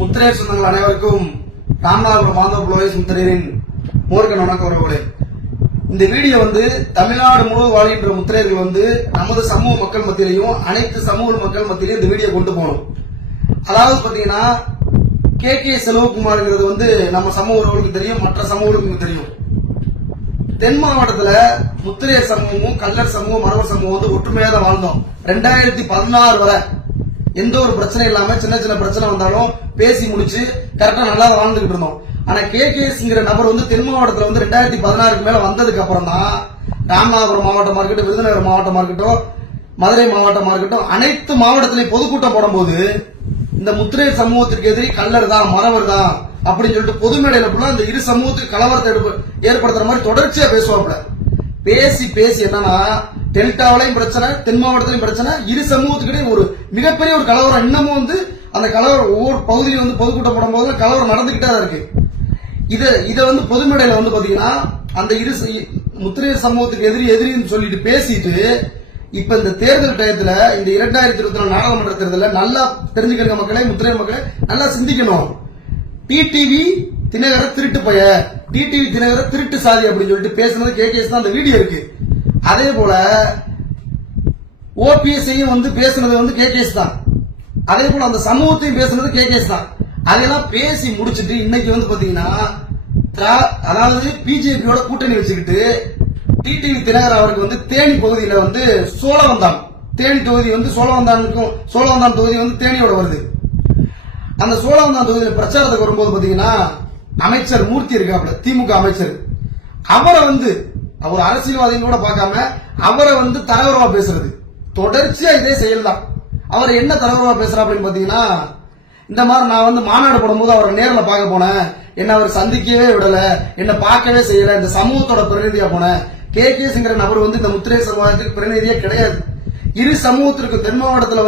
முத்திரையர் சொந்தங்கள் அனைவருக்கும் ராமநாதபுரம் மாதவ புலோயஸ் முத்திரையரின் மோர்கன் வணக்க உறவுகளே. இந்த வீடியோ தமிழ்நாடு முழுவதும் வாழ்கின்ற முத்திரையர்கள் நமது சமூக மக்கள் மத்தியிலையும் அனைத்து சமூக மக்கள் மத்தியிலையும் இந்த வீடியோ கொண்டு போகணும். அதாவது பாத்தீங்கன்னா கே செல்வகுமார்ங்கிறது நம்ம சமூக உறவுகளுக்கு தெரியும், மற்ற சமூகங்களுக்கு தெரியும். தென் மாவட்டத்துல முத்திரையர் சமூகமும் கல்லர் சமூகம் மரவர் சமூகம் ஒற்றுமையாக தான் வாழ்ந்தோம். 2016 வரை எந்த ஒரு பிரச்சனை இல்லாம சின்ன சின்ன பிரச்சனை வந்தாலும் பேசி முடிச்சு கரெக்டா நல்லா வாழ்ந்துகிட்டு இருந்தோம். ஆனா கேகேஸ்ங்கிற நபர் தென் மாவட்டத்துல 2016க்கு மேல வந்ததுக்கு அப்புறம் தான் ராமநாதபுரம் மாவட்டமா இருக்கட்டும், விருதுநகர் மாவட்டமா இருக்கட்டும், மதுரை மாவட்டமா இருக்கட்டும், அனைத்து மாவட்டத்திலையும் பொதுக்கூட்டம் போடும்போது இந்த முத்திரையர் சமூகத்திற்கு எதிரி கல்லர் தான் மரவர் தான் அப்படின்னு சொல்லிட்டு பொது மேடையில இந்த இரு சமூகத்துக்கு கலவரத்தை ஏற்படுத்துற மாதிரி தொடர்ச்சியா பேசுவாப்ல. பேசி பேசி என்னன்னா டெல்டாவிலையும் பிரச்சனை, தென் மாவட்டத்திலையும் பிரச்சனை, இரு சமூகத்துக்கிட்டே ஒரு மிகப்பெரிய ஒரு கலவரம். இன்னமும் அந்த கலவரம் ஒவ்வொரு பகுதியிலும் பொதுக்கூட்டம் போடும்போது கலவரம் நடந்துகிட்டே தான் இருக்கு. இத பொது மேடையில பாத்தீங்கன்னா அந்த இரு முத்திரையர் சமூகத்துக்கு எதிரின்னு சொல்லிட்டு பேசிட்டு இப்ப இந்த தேர்தல் டயத்துல இந்த 2024 நாடாளுமன்ற தேர்தலில் நல்லா தெரிஞ்சுக்கிற மக்களே, முத்திரையர் மக்களே நல்லா சிந்திக்கணும். டிடிவி தினகர திருட்டு பைய, டிடிவி தினகர திருட்டு சாதி அப்படின்னு சொல்லிட்டு பேசுனது கேகேஎஸ் தான். அந்த வீடியோ இருக்கு. அதே போல ஓபிஎஸ்ஐயும் பேசுனது கேகேஎஸ் தான். அதே போல அந்த சமூகத்தையும் பேசுனது கேகேஎஸ் தான். அதெல்லாம் பேசி முடிச்சிட்டு இன்னைக்கு பாத்தீங்கன்னா அதாவது பிஜேபியோட கூட்டணி வச்சுக்கிட்டு டிடிவி தினகர் அவருக்கு தேனி பகுதியில சோழவந்தான், தேனி தொகுதி சோழவந்தான் தொகுதி தேனியோட வருது. அந்த சோழவந்தான் தொகுதியில் பிரச்சாரத்துக்கு வரும்போது பாத்தீங்கன்னா அமைச்சர் மூர்த்தி இருக்காப்ல, திமுக அமைச்சர், அவரை அவர் அரசியல்வாதின்னு கூட பார்க்காம அவரை தலைவரமா பேசுறது தொடர்ச்சியா இதே செயல் தான். அவர் என்ன தலைவரமா பேசுறா அப்படின்னு பாத்தீங்கன்னா, இந்த மாதிரி நான் மாநாடு போடும்போது அவரை நேரில் பார்க்க போனேன், என்ன அவர் சந்திக்கவே விடல, என்ன பார்க்கவே செய்யல, இந்த சமூகத்தோட பிரதிநிதியா போனேன். கேகேஸ்ங்கிற நபர் இந்த முத்திரையர் சமூகத்துக்கு பிரதிநிதியே கிடையாது. இரு சமூகத்திற்கு தென் மாவட்டத்துல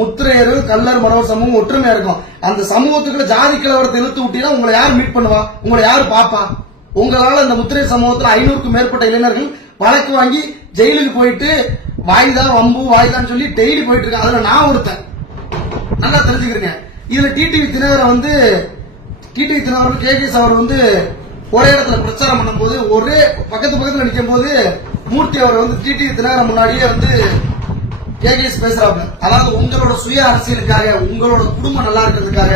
முத்திரையர் கல்லர் மரவர் சமூகம் ஒற்றுமையா இருக்கும். அந்த சமூகத்துக்குள்ள ஜாதி கலவரத்தை இழுத்து விட்டீங்கன்னா உங்களை யார் மீட் பண்ணுவா, உங்களை யாரு பாப்பா? உங்களால இந்த முத்திரையர் சமூகத்துல 500க்கும் மேற்பட்ட இளைஞர்கள் வழக்கு வாங்கி ஜெயிலுக்கு போயிட்டு வாய்தான் வம்பு வாய்தான் சொல்லி டெய்லி போயிட்டு இருக்காங்க. அதுல நான் ஒருத்தன், நல்லா தெரிஞ்சுக்கிறீங்க. இதுல டிடிவி தினகரன் கேகேஎஸ் அவர் ஒரே இடத்துல பிரச்சாரம் பண்ணும்போது ஒரே பக்கத்துல நிக்கும் போது மூர்த்தி அவர் டிடிவி தினகரன் முன்னாடியே கேகேஎஸ் பேசுறாங்க. அதாவது உங்களோட சுய அரசியலுக்காக, உங்களோட குடும்பம் நல்லா இருக்கிறதுக்காக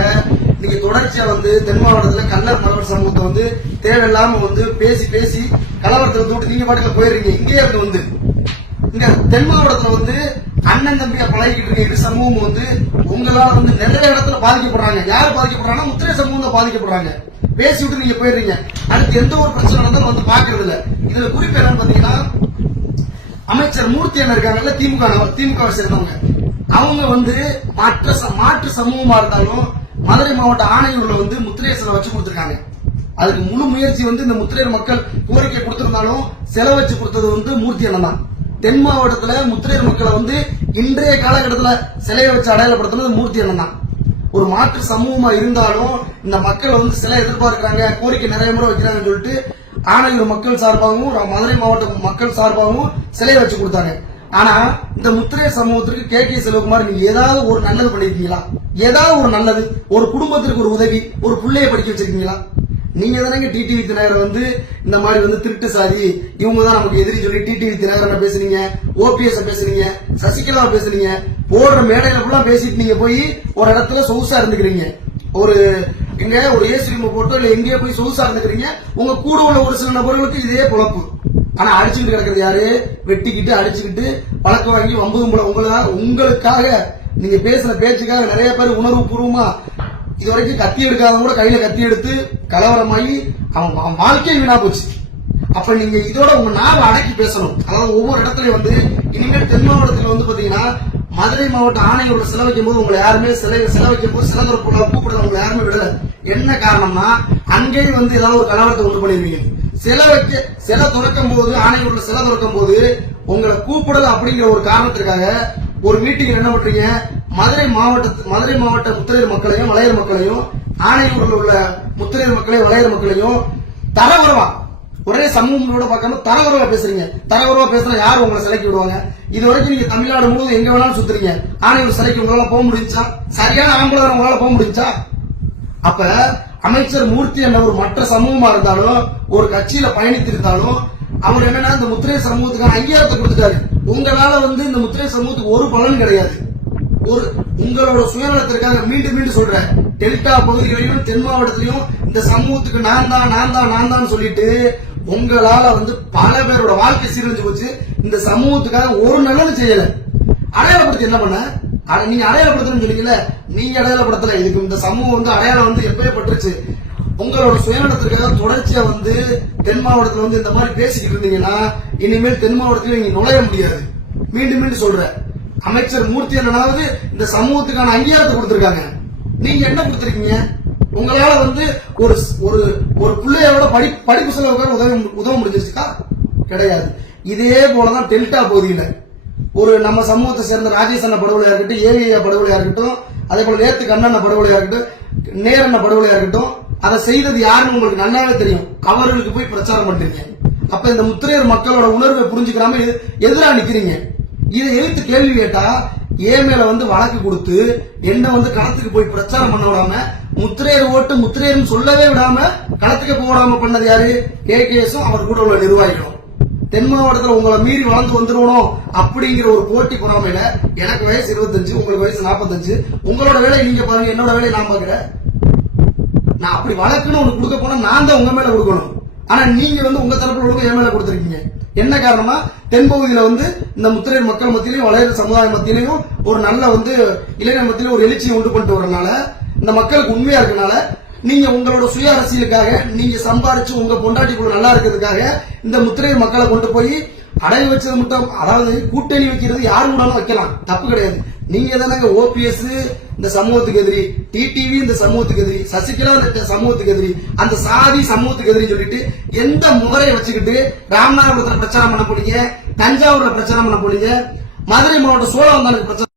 நீங்க தொடர்ச்சியா தென் மாவட்டத்துல கல்லர் மரவர் சமூகத்தை தேவையில்லாம பேசி பேசி கலவரத்தை விட்டு நீங்க பாட்டுல போயிருக்கீங்க. இங்கே இங்க தென் மாவட்டத்துல அண்ணன் தம்பியா பழகிட்டு இருக்க இரு சமூகம் உங்களால நிறைய இடத்துல பாதிக்கப்படுறாங்க. யார் பாதிக்கப்படுறாங்கன்னா முத்திரையர் சமூகம் தான் பாதிக்கப்படுறாங்க. பேசி விட்டு நீங்க போயிடுறீங்க. அடுத்து எந்த ஒரு பிரச்சனை நடந்தாலும் பாக்குறது இல்ல. இதுல குறிப்பு என்னன்னு பாத்தீங்கன்னா, அமைச்சர் மூர்த்தி என்ன இருக்காங்கல்ல, திமுக சேர்ந்தவங்க, அவங்க மாற்று சமூகமா இருந்தாலும் மதுரை மாவட்ட ஆணையூர்ல முத்திரையர் சிலை வச்சு கொடுத்திருக்காங்க. அதுக்கு முழு முயற்சி இந்த முத்திரையர் மக்கள் கோரிக்கை கொடுத்திருந்தாலும் செலவு வச்சு கொடுத்தது மூர்த்தி அண்ணன் தான். தென் மாவட்டத்துல முத்திரையர் மக்களை இன்றைய காலகட்டத்தில் சிலையை வச்சு அடையாளப்படுத்தினது மூர்த்தி அண்ணன் தான். ஒரு மாற்று சமூகமா இருந்தாலும் இந்த மக்கள் சிலை எதிர்பார்க்கிறாங்க, கோரிக்கை நிறைய முறை வைக்கிறாங்கன்னு சொல்லிட்டு ஆணையூர் மக்கள் சார்பாகவும் மதுரை மாவட்ட மக்கள் சார்பாகவும் சிலையை வச்சு கொடுத்தாங்க. ஆனா இந்த முத்திரையர் சமூகத்திற்கு கே செல்வகுமார் நீங்க ஏதாவது ஒரு நல்லது பண்ணிருக்கீங்களா? ஏதாவது ஒரு நல்லது, ஒரு குடும்பத்திற்கு ஒரு உதவி, ஒரு பிள்ளைய படிக்க வச்சிருக்கீங்களா? நீங்க தானே டிடிவி தினகரன் இந்த மாதிரி திருட்டு சாதி, இவங்க தான் நமக்கு எதிரி சொல்லி டிடிவி தினகரன் பேசுனீங்க, ஓபிஎஸ் பேசுனீங்க, சசிகலா பேசுனீங்க, போடுற மேடையில ஃபுல்லா பேசிட்டு நீங்க போய் ஒரு இடத்துல சொகுசா இருந்துக்கிறீங்க. ஒரு ஏசி ரூம் போட்டோ இல்ல எங்கேயோ போய் சொகுசா இருந்துக்கிறீங்க. உங்க கூட உள்ள ஒரு சில நபர்களுக்கு இதே பொழப்பு. ஆனா அடிச்சுக்கிட்டு கிடக்கிறது யாரு? வெட்டிக்கிட்டு அடிச்சுக்கிட்டு வழக்கு வாங்கி உங்களுக்காக நீங்க பேசுற பேச்சுக்காக நிறைய பேர் உணர்வு பூர்வமா இது வரைக்கும் கத்தி எடுக்காதவங்க கூட கையில கத்தி எடுத்து கலவரமாகி அவன் வாழ்க்கையை வீணா போச்சு. அப்ப நீங்க இதோட உங்க நாவை அடக்கி பேசணும். அதாவது ஒவ்வொரு இடத்துலயும் இனிமேல் தென் மாவட்டத்தில் பாத்தீங்கன்னா மதுரை மாவட்ட ஆணையோட செலவைக்கும் போது உங்களை யாருமே செலவைக்கும் போது சிலந்துற கூப்பிடுற உங்களை யாருமே விடல. என்ன காரணம்னா அங்கேயும் ஏதாவது ஒரு கலவரத்தை உண்டு பண்ணிருவீங்க. சில துறக்கும் போது ஆணையோட சில துறக்கும் போது உங்களை கூப்பிடல அப்படிங்கிற ஒரு காரணத்திற்காக ஒரு மீட்டிங் என்ன பண்றீங்க? மதுரை மாவட்ட முத்திரையர் மக்களையும் வளையர் மக்களையும் ஆணையூரில் உள்ள முத்திரையர் மக்களையும் வளையர் மக்களையும் தரவரவா ஒரே சமூகங்களோட பார்க்காம தரவரவா பேசுறீங்க. தரவரவா பேசுனா யாரு உங்களை சிலைக்கு விடுவாங்க? இது வரைக்கும் நீங்க தமிழ்நாடு முழுவதும் எங்க வேணாலும் சுத்துறீங்க. ஆணையூர் சிலைக்கு உங்களால போக முடிஞ்சா? சரியான ஆம்பளை உங்களால போக முடிஞ்சா? அப்ப அமைச்சர் மூர்த்தி என்ற ஒரு மற்ற சமூகமா இருந்தாலும் ஒரு கட்சியில பயணித்திருந்தாலும் அவர் என்னன்னா இந்த முத்திரை சமூகத்துக்கான ஐயாயிரத்தை கொடுத்துட்டாரு. உங்களால வந்து இந்த முத்திரை சமூகத்துக்கு ஒரு பலன் கிடையாது. ஒரு உங்களோட சுயநலத்திற்காக மீண்டும் மீண்டும் சொல்றேன், டெல்டா பகுதிகளிலும் தென் மாவட்டத்திலையும் இந்த சமூகத்துக்கு நான் தான் சொல்லிட்டு உங்களால வந்து பல பேரோட வாழ்க்கை சீரழிஞ்சு போச்சு. இந்த சமூகத்துக்காக ஒரு நல்லது செய்யல. அடையாளப்படுத்தி என்ன பண்ண? நீங்க அடையாளப்படுத்தணும்னு சொன்னீங்கல்ல, நீங்க அடையாளப்படுத்தல. இதுக்கு இந்த சமூகம் வந்து அடையாளம் வந்து எப்பவே பட்டுருச்சு. உங்களோட சுயநலத்திற்காக தொடர்ச்சியா வந்து தென் மாவட்டத்தில் வந்து இந்த மாதிரி பேசிக்கிட்டு இருந்தீங்கன்னா இனிமேல் தென் மாவட்டத்தில் நீங்க நுழைய முடியாது. மீண்டும் மீண்டும் சொல்றேன், அமைச்சர் மூர்த்தி என்னன்னாவது இந்த சமூகத்துக்கான அங்கீகாரத்தை கொடுத்திருக்காங்க. நீங்க என்ன கொடுத்திருக்கீங்க? உங்களால வந்து ஒரு ஒரு ஒரு பிள்ளையோட படிப்பு செலவுக்காக உதவ முடிஞ்சிருச்சுக்கா? கிடையாது. இதே போலதான் டெல்டா பகுதியில ஒரு நம்ம சமூகத்தை சேர்ந்த ராஜேஷ் அண்ணா படுகொலையா இருக்கட்டும், ஏவியா படுகொலையா இருக்கட்டும், அதே போல நேத்து கண்ணண்ண படுகொலையா இருக்கட்டும், நேரண்ண படுகொலையா இருக்கட்டும், அதை செய்தது யாருன்னு உங்களுக்கு நல்லாவே தெரியும். அவர்களுக்கு போய் பிரச்சாரம் பண்றீங்க. அப்ப இந்த முத்திரையர் மக்களோட உணர்வை புரிஞ்சுக்காம எதிரா நிக்கிறீங்க. இதை எழுத்து கேள்வி கேட்டா ஏன் மேல வந்து வழக்கு கொடுத்து என்ன வந்து களத்துக்கு போய் பிரச்சாரம் பண்ண விடாம, முத்திரையர் ஓட்டு முத்திரையர் சொல்லவே விடாம களத்துக்கு போடாம பண்ணது யாரு? கேகேஎஸும் அவர் கூட உள்ள நிர்வாகிகளும். தென் மாவட்டத்தில் உங்களை மீறி வளர்ந்து வந்துருவணும் அப்படிங்கிற ஒரு போட்டி பொறாமையில எனக்கு வயசு 25, உங்களுக்கு வயசு 45. உங்களோட வேலை நீங்க பாருங்க, என்னோட வேலையை நான் பாக்குறேன். நான் அப்படி வழக்குன்னு ஒண்ணு கொடுக்க போனா நான் தான் உங்க மேல கொடுக்கணும். ஆனா நீங்க வந்து உங்க தரப்புல கொடுக்க என் மேல கொடுத்திருக்கீங்க. என்ன காரணமா? தென்பகுதியில வந்து இந்த முத்திரையர் மக்கள் மத்தியிலையும் வளைய சமுதாய மத்தியிலையும் ஒரு நல்ல வந்து இளைஞர் மத்தியில ஒரு எழுச்சியை உண்டு பண்ணிட்டு வரனால, இந்த மக்களுக்கு உண்மையா இருக்கனால, நீங்க உங்களோட சுய அரசியலுக்காக நீங்க சம்பாரிச்சு உங்க பொண்டாட்டிக்குள்ள நல்லா இருக்கிறதுக்காக இந்த முத்திரையர் மக்களை கொண்டு போய் அடைய வச்சது மட்டும், அதாவது கூட்டணி வைக்கிறது யாரு கூட வைக்கலாம், தப்பு கிடையாது. நீங்க தானங்க ஓபிஎஸ் இந்த சமூகத்துக்கு எதிரி, டிடிவி இந்த சமூகத்துக்கு எதிரி, சசிகலா இந்த சமூகத்துக்கு எதிரி, அந்த சாதி சமூகத்துக்கு எதிரி சொல்லிட்டு எந்த முகரையை வச்சுக்கிட்டு ராமநாதபுரத்துல பிரச்சாரம் பண்ண போனீங்க, தஞ்சாவூர்ல பிரச்சாரம் பண்ண போனீங்க, மதுரை மாவட்டம் சோழவந்தானுக்கு பிரச்சாரம்